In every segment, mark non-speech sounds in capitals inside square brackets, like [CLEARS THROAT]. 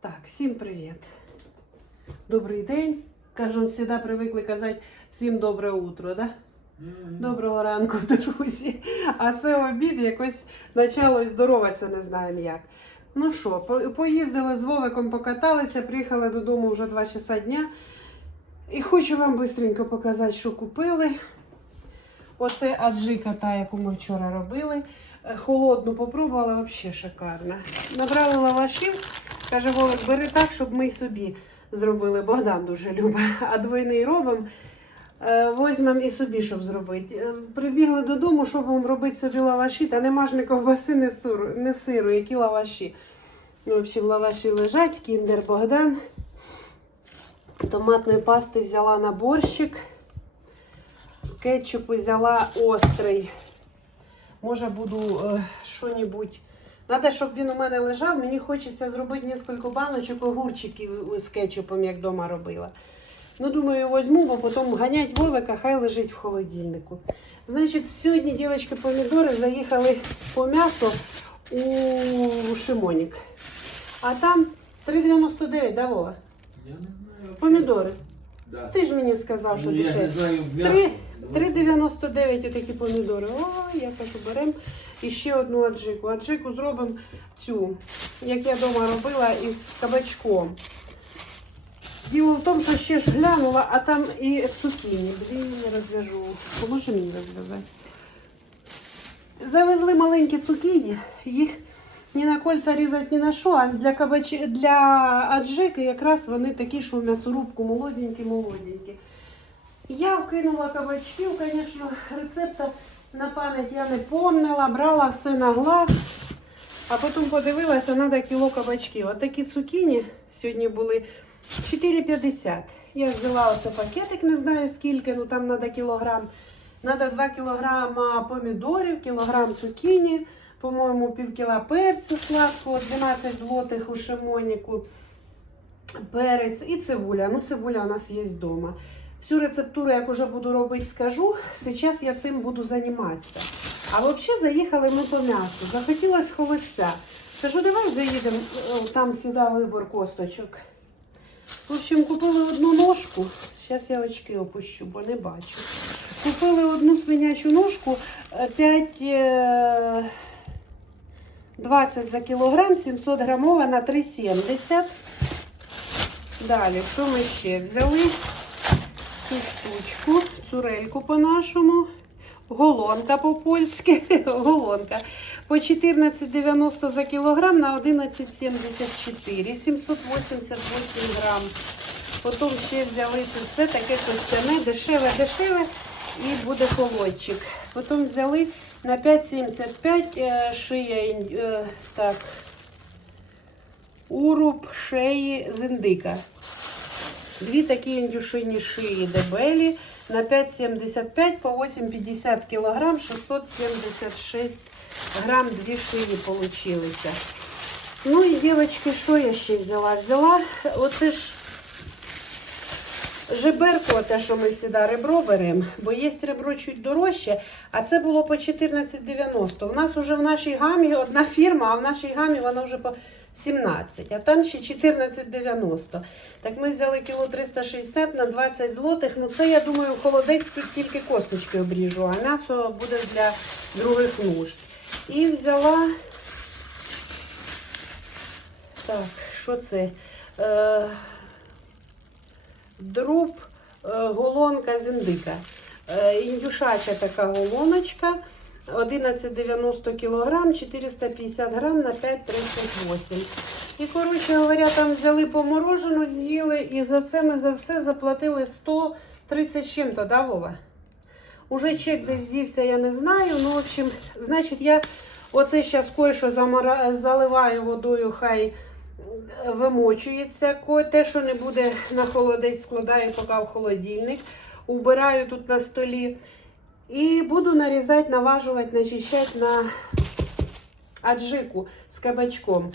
Так, всім привіт. Добрий день. Кажемо, завжди привикли казати всім добре утро, да? Доброго ранку, [LAUGHS] друзі. А це обід якось почало здороватися, не знаємо як. Ну що, по- поїздили з Вовиком, покаталися, приїхали додому вже 2 часа дня. І хочу вам швидко показати, що купили. Оце аджика, та, яку ми вчора робили. Е, Холодну попробували, взагалі шикарна. Набрали лавашів, каже Вовик, бери так, щоб ми собі зробили. Богдан дуже любить. А двойний робимо. Е, Возьмемо і собі, щоб зробити. Е, Прибігли додому, щоб вам робити собі лаваші, та нема ж ні ковбаси, ні сиру, ні сиру, які лаваші. Ну, в лаваші лежать, кіндер Богдан. Томатної пасти взяла на борщик. Кетчуп взяла острий. Може буду е, що-небудь. Надо, щоб він у мене лежав. Мені хочеться зробити кілька баночок огурчиків з кетчупом, як вдома робила. Ну, думаю, візьму, бо потім ганять Вовика, хай лежить в холодильнику. Значить, сьогодні, дівчатки, помідори заїхали по м'ясу у Шимонік. А там 3,99, да, Вова? Я не знаю. Помідори. Да. Ти ж мені сказав, що Ну, дешевше. знаю, Три- м'ясо. 3,99 отакі помідори. Ой, я кажу, беремо і ще одну аджику. Аджику зробимо цю, як я вдома робила, із кабачком. Діло в тому, що ще ж глянула, а там і цукіні. Блін, не розв'яжу. Поможи мені розв'язати. Завезли маленькі цукіні, їх ні на кольця різати, ні на що, а для, кабач... для аджики якраз вони такі, що в м'ясорубку молоденькі-молоденькі. Я вкинула кабачків, звісно, рецепта на пам'ять я не помнила, брала все на глаз, а потім подивилася, треба кіло кабачків. Отакі цукіні сьогодні були 4,50. Я взяла оце пакетик, не знаю скільки, ну там треба кілограм. Треба 2 кілограма помідорів, кілограм цукіні, по-моєму, пів кіла перцю сладкого, 12 злотих у шимоніку, перець і цибуля. Ну, цибуля у нас є вдома. Всю рецептуру, як уже буду робити, скажу. Зараз я цим буду займатися. А взагалі заїхали ми по м'ясу. Захотілося холодця. Кажу, давай заїдемо, е, там сюди вибор косточок. В общем, купили одну ножку. Зараз я очки опущу, бо не бачу. Купили одну свинячу ножку е, 5, е, 20 за кілограм, 700 грамова на 3,70. Далі, що ми ще взяли? Цю штучку, цурельку по-нашому, голонка по-польськи, [LAUGHS] голонка. По 14,90 за кілограм на 11,74, 788 грам. Потім ще взяли це все таке костяне, дешеве, дешеве і буде холодчик. Потім взяли на 5,75 е, шия, е, так, уруб шиї з індика. Дві такі індюшині шиї дебелі на 5,75 по 8,50 кг, 676 грам дві шиї получилися. Ну і, дівчатки, що я ще взяла? Взяла оце ж жеберко, те, що ми завжди ребро беремо, бо є ребро чуть дорожче, а це було по 14,90. У нас вже в нашій гамі одна фірма, а в нашій гамі вона вже по 17, а там ще 14,90. Так ми взяли кіло 360 на 20 злотих. Ну це, я думаю, холодець тут тільки косточки обріжу, а м'ясо буде для других нужд. І взяла. Так, що це? Е, дроб е, голонка з індика. Е, індюшача така голоночка. 11,90 кг, 450 грам на 5,38. І, коротше говоря, там взяли поморожену, з'їли, і за це ми за все заплатили 130 з чим-то, да, Вова? Уже чек десь дівся, я не знаю. Ну, в общем, значить, я оце зараз кое-що замора... заливаю водою, хай вимочується. Те, що не буде на холодець, складаю поки в холодильник. Убираю тут на столі. І буду нарізати, наважувати, начищати на аджику з кабачком.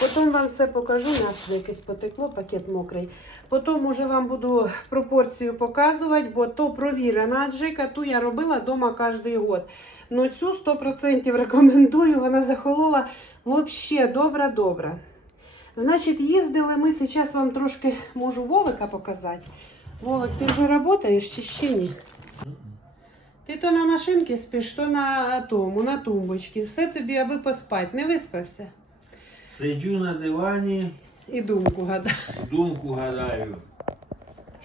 Потім вам все покажу. У нас тут якесь потекло, пакет мокрий. Потім уже вам буду пропорцію показувати, бо то провірена аджика, ту я робила вдома кожен год. Ну цю 100% рекомендую, вона захолола взагалі добра-добра. Значить, їздили ми, зараз вам трошки можу Вовика показати. Вовик, ти вже працюєш чи ще ні? Ти то на машинці спиш, то на тому, на тумбочці. Все тобі, аби поспати. Не виспався? Сиджу на дивані, І думку гадаю. думку гадаю.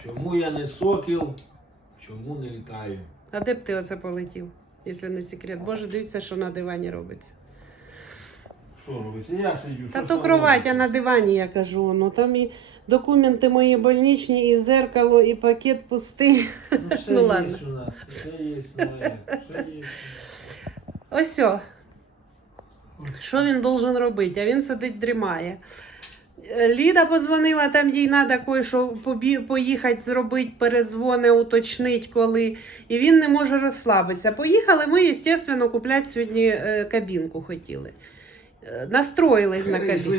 Чому я не сокіл, чому не літаю? А де б ти оце полетів, якщо не секрет? Боже, дивіться, що на дивані робиться. Що робиться? Я сиджу. Та що то ж кровать, а на дивані я кажу. Ну там і документи мої больничні, і зеркало, і пакет пустий. Ну, все Ну, є ладно. у нас, все є, моє, все є. Ось о. Що він должен робити? А він сидить дрімає. Е, Ліда позвонила, там їй треба кое-що поїхати зробити, передзвони, уточнити коли. І він не може розслабитися. Поїхали ми, звісно, купляти сьогодні е, кабінку хотіли. Е, Настроїлись на кабінку.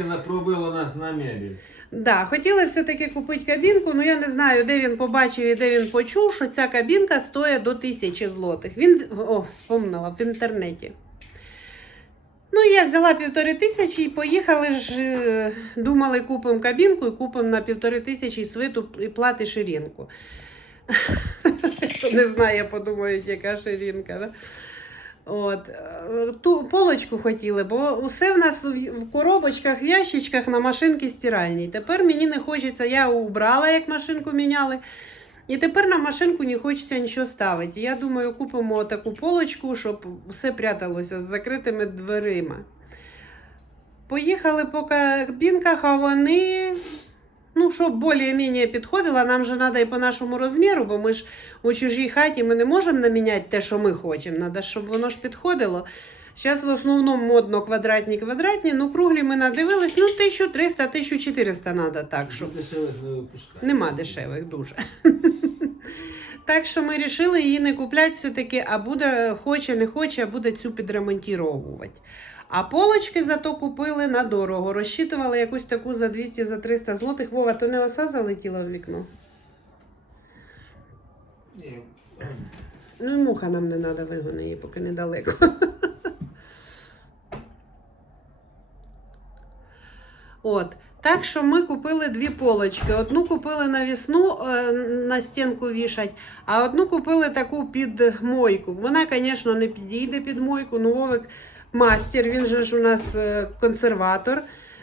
Нас на мебель. Да, хотіли все-таки купити кабінку, але я не знаю, де він побачив і де він почув, що ця кабінка стоїть до тисячі злотих. Він, о, вспомнила, в інтернеті. Ну, я взяла півтори тисячі і поїхали ж, е, думали, купимо кабінку і купимо на півтори тисячі свиту і плати ширинку. Хто не знає, подумають, яка ширинка. Да? От. е, Ту полочку хотіли, бо усе в нас в коробочках, в ящичках на машинки стиральній. Тепер мені не хочеться, я убрала, як машинку міняли. І тепер на машинку не хочеться нічого ставити. Я думаю, купимо таку полочку, щоб все пряталося з закритими дверима. Поїхали по кабінках, а вони, ну, щоб більш-менш підходило, нам же треба і по нашому розміру, бо ми ж у чужій хаті ми не можемо наміняти те, що ми хочемо. Треба, щоб воно ж підходило. Зараз в основному модно квадратні квадратні, ну круглі ми надивились, ну 1300-1400 треба так, щоб. Дешевих не випускають. Нема дешевих дуже. [LAUGHS] Так що ми вирішили її не купляти все-таки, а буде, хоче, не хоче, а буде цю підремонтувати. А полочки зато купили на дорого. Розчитували якусь таку за 200 за 300 злотих. Вова, то не оса залетіла в вікно. Ні. Ну, і муха нам не треба вигони її, поки недалеко. [LAUGHS] От. Так що ми купили дві полочки. Одну купили на весну е, на стінку вішать, а одну купили таку під мойку. Вона, звісно, не підійде під мойку. Ну, Вовик мастер, він же ж у нас е, консерватор.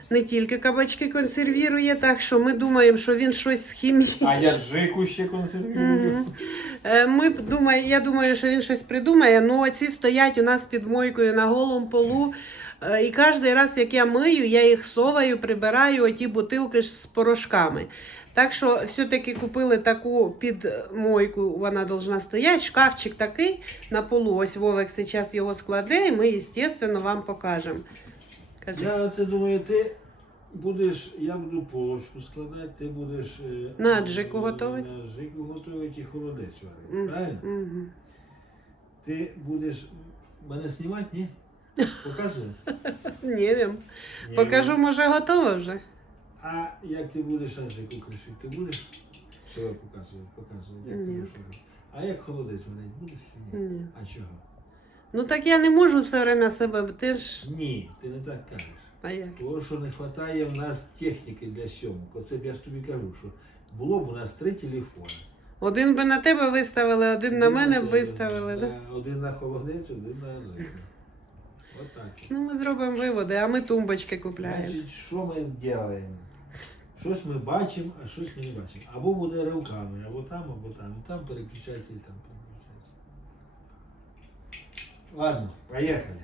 Не тільки кабачки консервірує, так що ми думаємо, що він щось з хімії. А я жику ще консервую. Мгм. Е, Ми думає, я думаю, що він щось придумає. Ну, ці стоять у нас під мойкою на голому полу. Е, І кожен раз, як я мию, я їх соваю, прибираю оті бутилки з порошками. Так що все-таки купили таку під мойку, вона должна стояти. Шкафчик такий на полу. Ось Вовик зараз його складе, і ми, звісно, вам покажемо. Кажи. Я оце думаю, ти будеш, я буду полочку складати, ти будеш е, На аджику е, готувати? На аджику готувати і холодець варити. Правильно? мгм. Ти будеш мене знімати, ні? Показувати? Ні, Вім. Ні. покажу, може, готово вже. А як ти будеш аджику кришити? Ти будеш себе показувати, показувати, як ти Ні. будеш робити? А як холодець варити будеш чи ні? Ні. А чого? Ну так я не можу все время себе, ти ж. Ні, ти не так кажеш. А як? Того, що не вистачає в нас техніки для сьомок. Оце б я ж тобі кажу, що було б у нас три телефони. Один би на тебе виставили, один на мене б виставили. Да? Один на холодець, один на аджику. Отак. Ну, ми зробимо виводи, а ми тумбочки купляємо. Значить, що ми робимо? Щось ми бачимо, а щось ми не бачимо. Або буде ривками, або там, або там. І там переключається, і там переключається. Ладно, поїхали.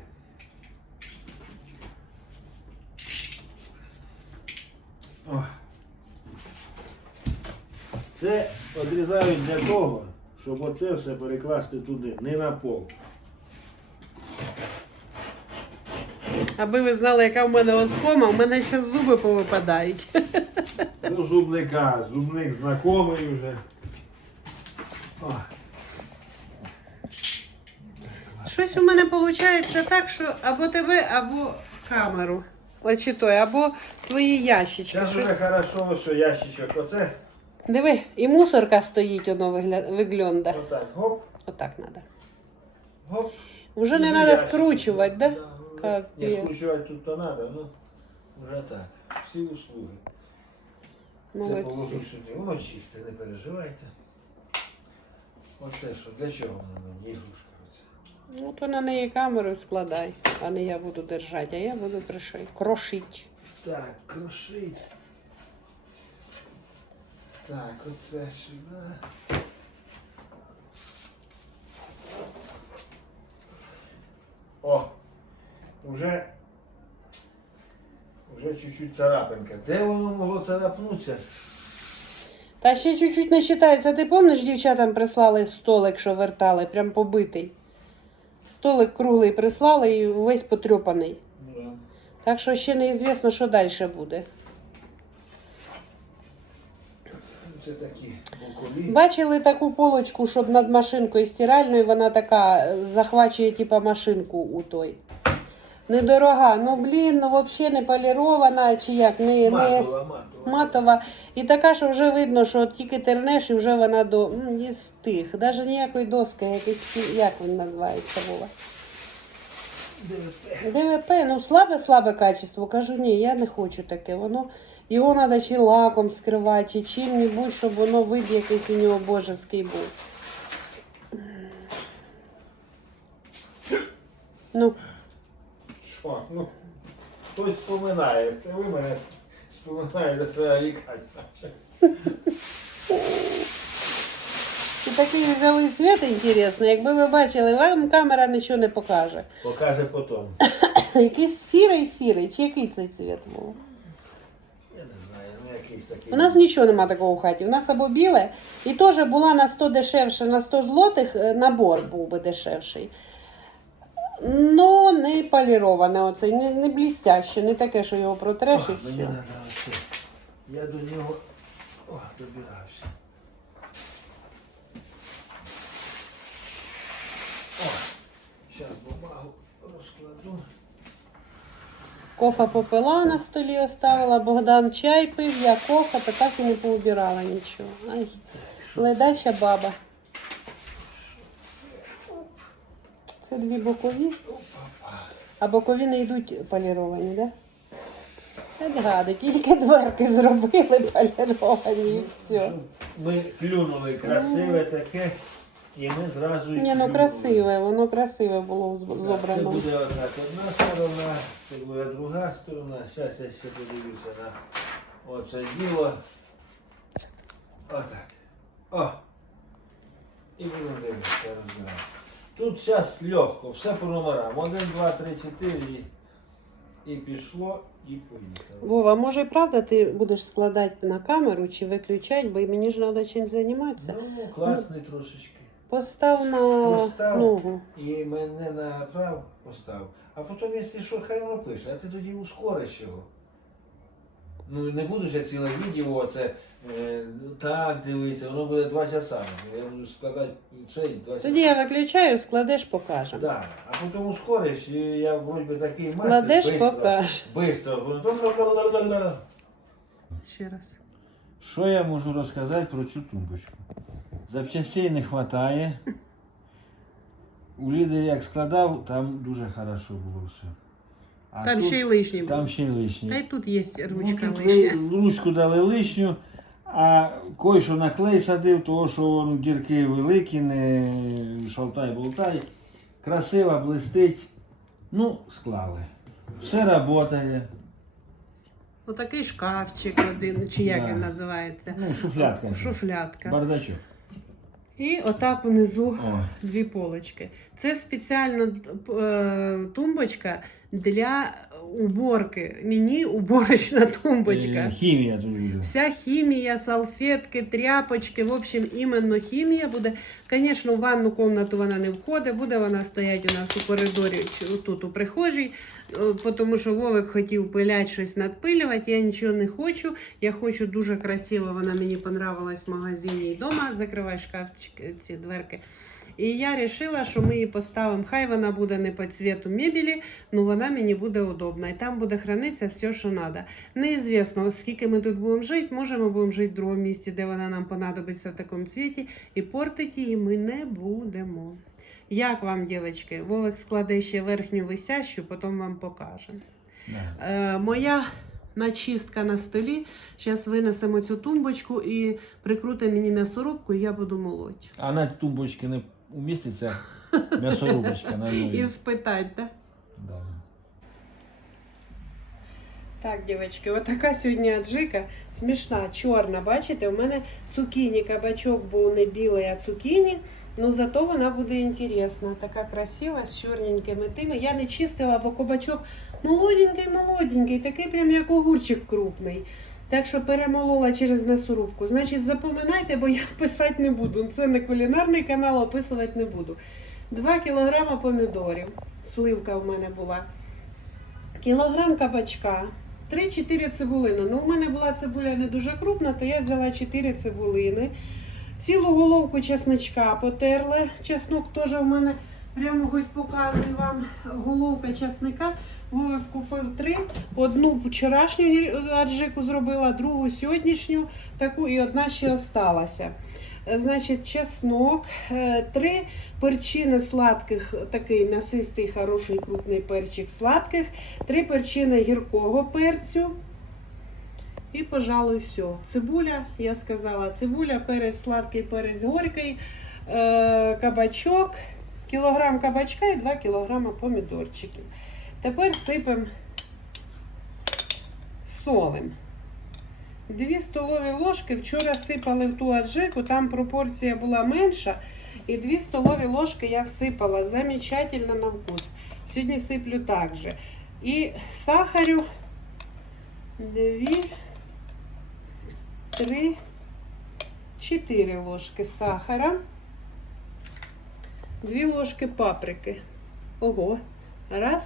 О. Це відрізають для того, щоб оце все перекласти туди, не на пол. Аби ви знали, яка в мене оскома, у мене ще зуби повипадають. До зубника, зубник знайомий вже. О. Щось у мене виходить так, що або тебе, або камеру. Чи той, або твої ящички. Зараз вже хорошо, що ящичок. Оце Диви, і мусорка стоїть, воно вигля... виглянда. отак. Гоп, Отак треба. гоп. Вже не треба скручувати, да? Капець. Не скручувати тут то треба, ну вже так. всі услуги. Це положу сюди. Воно чисте, не переживайте. Оце що, для чого воно мені ігрушка? Ну, то на неї камеру складай, а не я буду держати, а я буду пришити. Крошить. Так, крошить. Так, оце сюди. О! Уже. Уже чуть-чуть царапинка. Де воно могло царапнутися? Та ще чуть-чуть не вважається. Ти пам'ятаєш, дівчатам прислали столик, що вертали, прям побитий. Столик круглий прислали і весь потрьопаний. Ну, да. Так що ще неізвісно, що далі буде. Це такі бокові. Бачили таку полочку, щоб над машинкою стиральною, вона така захвачує типа машинку у той. Недорога. Ну блін, ну взагалі не полірована, чи як, не, не Матова, матова. матова. І така, що вже видно, що от тільки тернеш і вже вона до м, із тих. Навіть ніякої доски, якийсь, як він називається, Вова. ДВП. ДВП, ну слабе-слабе качество. Кажу, ні, я не хочу таке. Воно його треба чи лаком скривати, чи чим-небудь, щоб воно вид якийсь у нього божеский був. Ну, Що? Ну, хтось споминає. Це ви мене споминаєте, це лікарня. і такий взяли світ інтересний. Якби ви бачили, вам камера нічого не покаже. Покаже потім. Якийсь сірий-сірий, чи який цей цвіт був? Я не знаю, ну якийсь такий. У нас нічого нема такого в хаті. У нас або біле, і теж була на 100 дешевше, на 100 злотих е, набор був би дешевший. Ну, не поліроване оцей, не, не блістяще, не таке, що його протреш і все. Мені треба оце. Я до нього О, добирався. О, зараз бумагу розкладу. Кофа попила на столі оставила, Богдан чай пив, я кофа, та так і не поубирала нічого. Ай, ледача баба. Це дві бокові. А бокові не йдуть поліровані, так? Да? Гади, тільки дверки зробили поліровані і все. Ми плюнули красиве таке, і ми зразу Ні, ну красиве, воно красиве було з- Так, Це буде отак одна сторона, це буде друга сторона. Зараз я ще подивлюся на оце діло. Отак. О! І будемо дивитися розбирати. Тут зараз легко, все по номерам. Один, два, три, чотири і, і пішло, і поїхало. Вова, може і правда ти будеш складати на камеру чи виключати, бо мені ж треба чим займатися. Ну, класний трошечки. Постав на Постав. ногу. І мене направ постав. А потім, якщо що, хай воно пише, а ти тоді ускориш його. Ну не буду ж я ціле відео оце е, так дивитися, воно буде два часа. Я буду складати цей два часа. Тоді я виключаю, складеш, покажемо. Да. А потім ускориш, і я вроді би такий Складеш, мастер, бистро, покажеш. Бистро. Ще раз. Що я можу розказати про цю тумбочку? Запчастей не вистачає. У Ліди як складав, там дуже хорошо було все. А Там тут- ще й лишні були. Там ще й лишні. Та й тут є ручка ну, тут лишня. ручку дали лишню, а кой що на клей садив, того що ну, дірки великі, не шалтай-болтай. Красиво блистить. Ну, склали. Все працює. Отакий шкафчик один, чи як Да. він називається. Ну, шуфлятка. Шуфлятка. Бардачок. І отак внизу О. дві полочки. Це спеціально е, тумбочка для уборки. Мені уборочна тумбочка. Е, Хімія тут. Вся хімія, салфетки, тряпочки, в общем, іменно хімія буде. Звісно, в ванну кімнату вона не входить, буде вона стоять у нас у коридорі тут у прихожій, е, тому що Вовик хотів пиляти щось надпилювати. Я нічого не хочу. Я хочу дуже красиво, вона мені понравилась в магазині і вдома. Закривай шкафчики, ці дверки. І я вирішила, що ми її поставимо. Хай вона буде не по цвіту мебелі, але вона мені буде удобна. І там буде хранитися все, що треба. Неізвісно, скільки ми тут будемо жити, може ми будемо жити в другому місці, де вона нам понадобиться в такому цвіті, і портити її ми не будемо. Як вам, дівчатки? Вовик складе ще верхню висящу, потім вам покаже. Е, моя начистка на столі. Зараз винесемо цю тумбочку і прикрутимо мені м'ясорубку, і я буду молоть. А на тумбочці не уміститься м'ясорубочка на І новій. спитать, да? Так, дівчатки, отака сьогодні аджика смішна, чорна. Бачите, у мене цукіні, кабачок був не білий, а цукіні. Ну зато вона буде інтересна. Така красива, з чорненькими тими. Я не чистила, бо кабачок молоденький, молоденький, такий прям як огурчик крупний. Так що перемолола через м'ясорубку. Значить, запоминайте, бо я [LAUGHS] писати не буду. Це не кулінарний канал, описувати не буду. 2 кілограма помідорів. Сливка в мене була. Кілограм кабачка. 3-4 цибулини. Ну, у мене була цибуля не дуже крупна, то я взяла 4 цибулини. Цілу головку чесничка потерла. Чеснок теж у мене прямо хоч показую вам. Головка чесника. Три. Одну вчорашню аджику зробила, другу сьогоднішню, таку і одна ще осталася. Е, Значить, чеснок, е, три перчини сладких, такий м'ясистий, хороший крупний перчик сладких, три перчини гіркого перцю. І, пожалуй, все. Цибуля, я сказала, цибуля, перець сладкий, перець горький, е, кабачок, кілограм кабачка і 2 кілограма помідорчиків. Тепер сипемо солим. Дві столові ложки вчора сипали в ту аджику, там пропорція була менша. І дві столові ложки я всипала замечательно на вкус. Сьогодні сиплю так. І сахарю дві, три, чотири ложки сахара. Дві ложки паприки. Ого. Раз.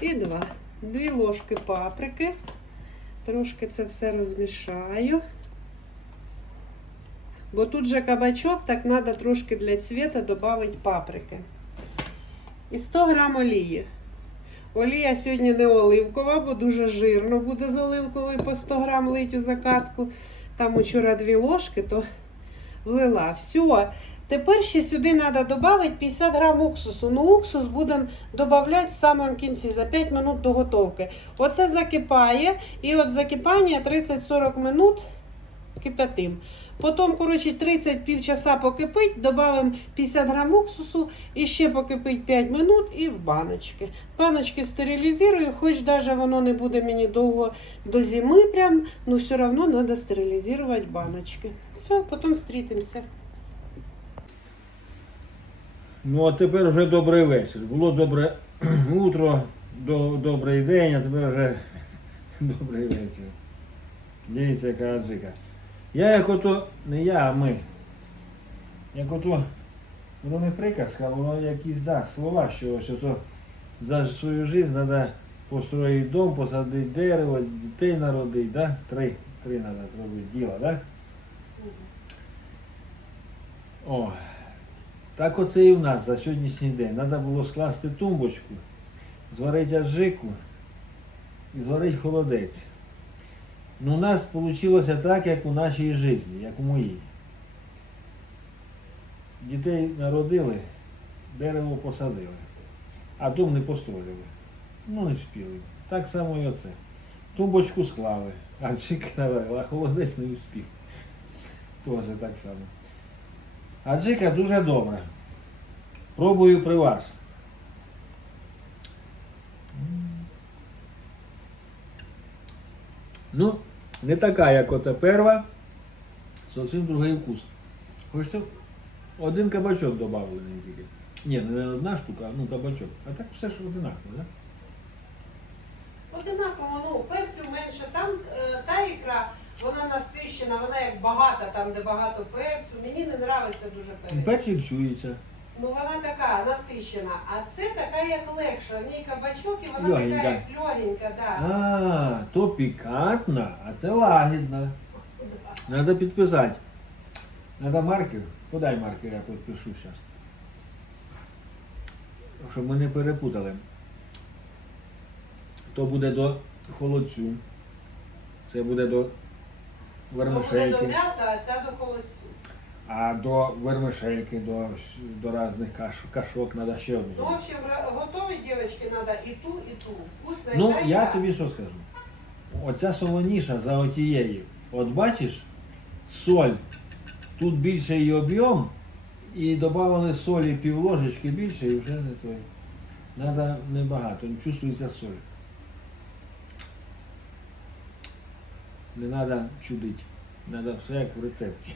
І два. Дві ложки паприки. Трошки це все розмішаю. Бо тут же кабачок, так треба трошки для цвіта додати паприки. І 100 грам олії. Олія сьогодні не оливкова, бо дуже жирно буде з оливкової по 100 грам лить у закатку. Там учора дві ложки, то влила. Все. Тепер ще сюди треба додати 50 грам уксусу. Ну, уксус будемо додавати в самому кінці за 5 минут до готовки. Оце закипає, і от закипання 30-40 минут кипятим. Потім, коротше, 30 півчаса покипить, додаємо 50 грам уксусу і ще покипить 5 минут і в баночки. Баночки стерилізую, хоч навіть воно не буде мені довго до зими, прям, ну все одно треба стерилізувати баночки. Все, потім зустрітимося. Ну, а тепер вже добрий вечір. Було добре [CLEARS THROAT] утро, до, добрий день, а тепер вже [LAUGHS] добрий вечір. Дивіться, яка аджика. Я як ото, не я, а ми. Як ото, воно не приказка, воно якісь да, слова, що ось ото за свою життя треба построїти дом, посадити дерево, дітей народити, да? Три, три треба зробити діла, да? О, так оце і в нас за сьогоднішній день. Треба було скласти тумбочку, зварити аджику і зварити холодець. Ну, у нас вийшло так, як у нашій житті, як у моїй. Дітей народили, дерево посадили, а дом не построїли. Ну, не встигли. Так само і оце. Тумбочку склали, аджик [LAUGHS] наварили, а холодець не встиг. Теж так само. Аджика дуже добра. Пробую при вас. Ну, не така, як ота перва. Зовсім другий вкус. Хочете один кабачок додавлений тільки. Ні, не одна штука, ну кабачок. А так все ж одинаково, так? Одинаково, ну, перцю менше. Там е, та ікра, вона насищена, вона як багата, там, де багато перцю. Мені не подобається дуже перець. Перчик чується. Ну вона така насищена, а це така як легша. В ній кабачок і вона Легенька. така як легенька, да. А, то пікантна, а це лагідна. Надо підписати. Надо маркер. Подай маркер, я підпишу зараз. Щоб ми не перепутали. То буде до холодцю. Це буде до То буде до вермишельки. м'яса, а ця до холодцю. А до вермишельки, до, до різних каш, кашок треба ще. Ну, в общем, ра- готовить, девочки, надо и ту, и ту. Вкусно Ну, та, я та. тобі що скажу. Оця солоніша за отією. От бачиш, соль, тут більше її об'єм, і додали солі пів ложечки більше і вже не той. Треба небагато, не чувствується соль. Не треба чудити. Треба все як в рецепті.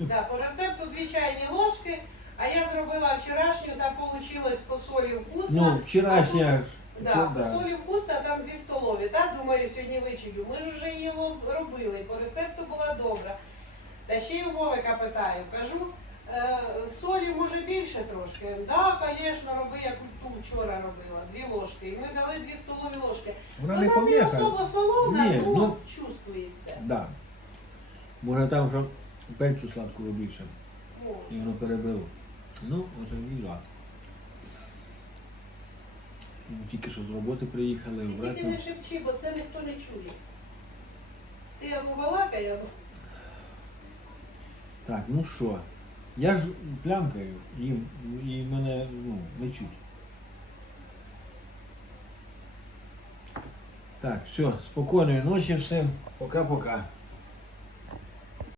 Да, по рецепту дві чайні ложки, а я зробила вчорашню, там получилось по солі вкусно. Ну, вчорашня. ж, Да, це по да. солі вкусно, там дві столові. Так, думаю, сьогодні вичую. Ми ж вже її ло- робили, по рецепту була добра. Та ще й у Вовика питаю, кажу, солі може більше трошки. Да, звісно, роби, як ту вчора робила, дві ложки. І ми дали дві столові ложки. Вона Вона не не пом'яка. особо солона, Ні, ну, ну, чувствується. Да. Може там вже перцю сладкого більше. Ну, І воно перебило. Ну, оце віра. Ну, Тільки що з роботи приїхали, Ти тільки обратно. не шепчи, бо це ніхто не чує. Ти або балакай, або... Так, ну що? Я ж плямкаю, і, і мене ну, не чуть. Так, все, спокійної ночі всім. Пока-пока.